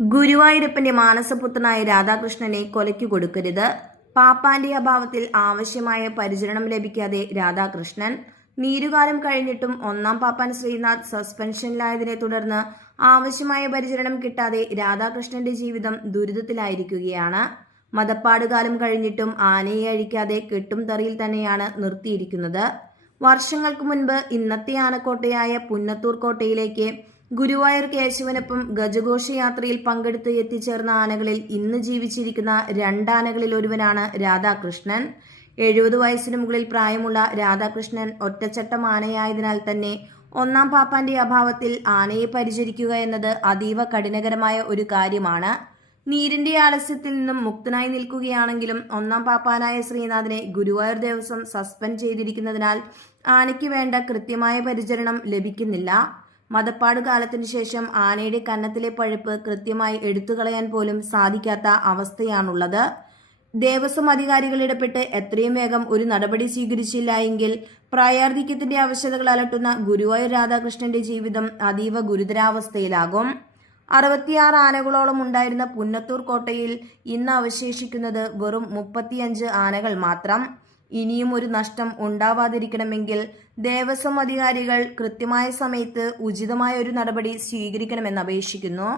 ഗുരുവായൂരപ്പന്റെ മാനസപുത്രനായ രാധാകൃഷ്ണനെ കൊലയ്ക്കു കൊടുക്കരുത്. പാപ്പാന്റെ അഭാവത്തിൽ ആവശ്യമായ പരിചരണം ലഭിക്കാതെ രാധാകൃഷ്ണൻ. നീരുകാലം കഴിഞ്ഞിട്ടും ഒന്നാം പാപ്പാൻ ശ്രീനാഥ് സസ്പെൻഷനിലായതിനെ തുടർന്ന് ആവശ്യമായ പരിചരണം കിട്ടാതെ രാധാകൃഷ്ണന്റെ ജീവിതം ദുരിതത്തിലായിരിക്കുകയാണ്. മതപ്പാടുകാലം കഴിഞ്ഞിട്ടും ആനയെ അഴിക്കാതെ കെട്ടും തറിയിൽ തന്നെയാണ് നിർത്തിയിരിക്കുന്നത്. വർഷങ്ങൾക്ക് മുൻപ് ഇന്നത്തെ ആനക്കോട്ടയായ പുന്നത്തൂർ കോട്ടയിലേക്ക് ഗുരുവായൂർ കേശവനൊപ്പം ഗജഘോഷയാത്രയിൽ പങ്കെടുത്ത് എത്തിച്ചേർന്ന ആനകളിൽ ഇന്ന് ജീവിച്ചിരിക്കുന്ന രണ്ടാനകളിൽ ഒരുവനാണ് രാധാകൃഷ്ണൻ. 70 വയസ്സിന് മുകളിൽ പ്രായമുള്ള രാധാകൃഷ്ണൻ ഒറ്റച്ചട്ടം ആനയായതിനാൽ തന്നെ ഒന്നാം പാപ്പാന്റെ അഭാവത്തിൽ ആനയെ പരിചരിക്കുക എന്നത് അതീവ കഠിനകരമായ ഒരു കാര്യമാണ്. നീരിന്റെ ആലസ്യത്തിൽ നിന്നും മുക്തനായി നിൽക്കുകയാണെങ്കിലും ഒന്നാം പാപ്പാനായ ശ്രീനാഥിനെ ഗുരുവായൂർ ദേവസ്വം സസ്പെൻഡ് ചെയ്തിരിക്കുന്നതിനാൽ ആനയ്ക്ക് വേണ്ട കൃത്യമായ പരിചരണം ലഭിക്കുന്നില്ല. മതപ്പാട് കാലത്തിനു ശേഷം ആനയുടെ കന്നത്തിലെ പഴുപ്പ് കൃത്യമായി എടുത്തുകളയാൻ പോലും സാധിക്കാത്ത അവസ്ഥയാണുള്ളത്. ദേവസ്വം അധികാരികൾ ഇടപെട്ട് എത്രയും വേഗം ഒരു നടപടി സ്വീകരിച്ചില്ല എങ്കിൽ പ്രായാധിക്യത്തിന്റെ ആവശ്യകതകൾ അലട്ടുന്ന ഗുരുവായൂർ രാധാകൃഷ്ണന്റെ ജീവിതം അതീവ ഗുരുതരാവസ്ഥയിലാകും. 66 ആനകളോളം ഉണ്ടായിരുന്ന പുന്നത്തൂർ കോട്ടയിൽ ഇന്ന് അവശേഷിക്കുന്നത് വെറും 35 ആനകൾ മാത്രം. ഇനിയും ഒരു നഷ്ടം ഉണ്ടാവാതിരിക്കണമെങ്കിൽ ദേവസ്വം അധികാരികൾ കൃത്യമായ സമയത്ത് ഉചിതമായ ഒരു നടപടി സ്വീകരിക്കണമെന്ന് അപേക്ഷിക്കുന്നു.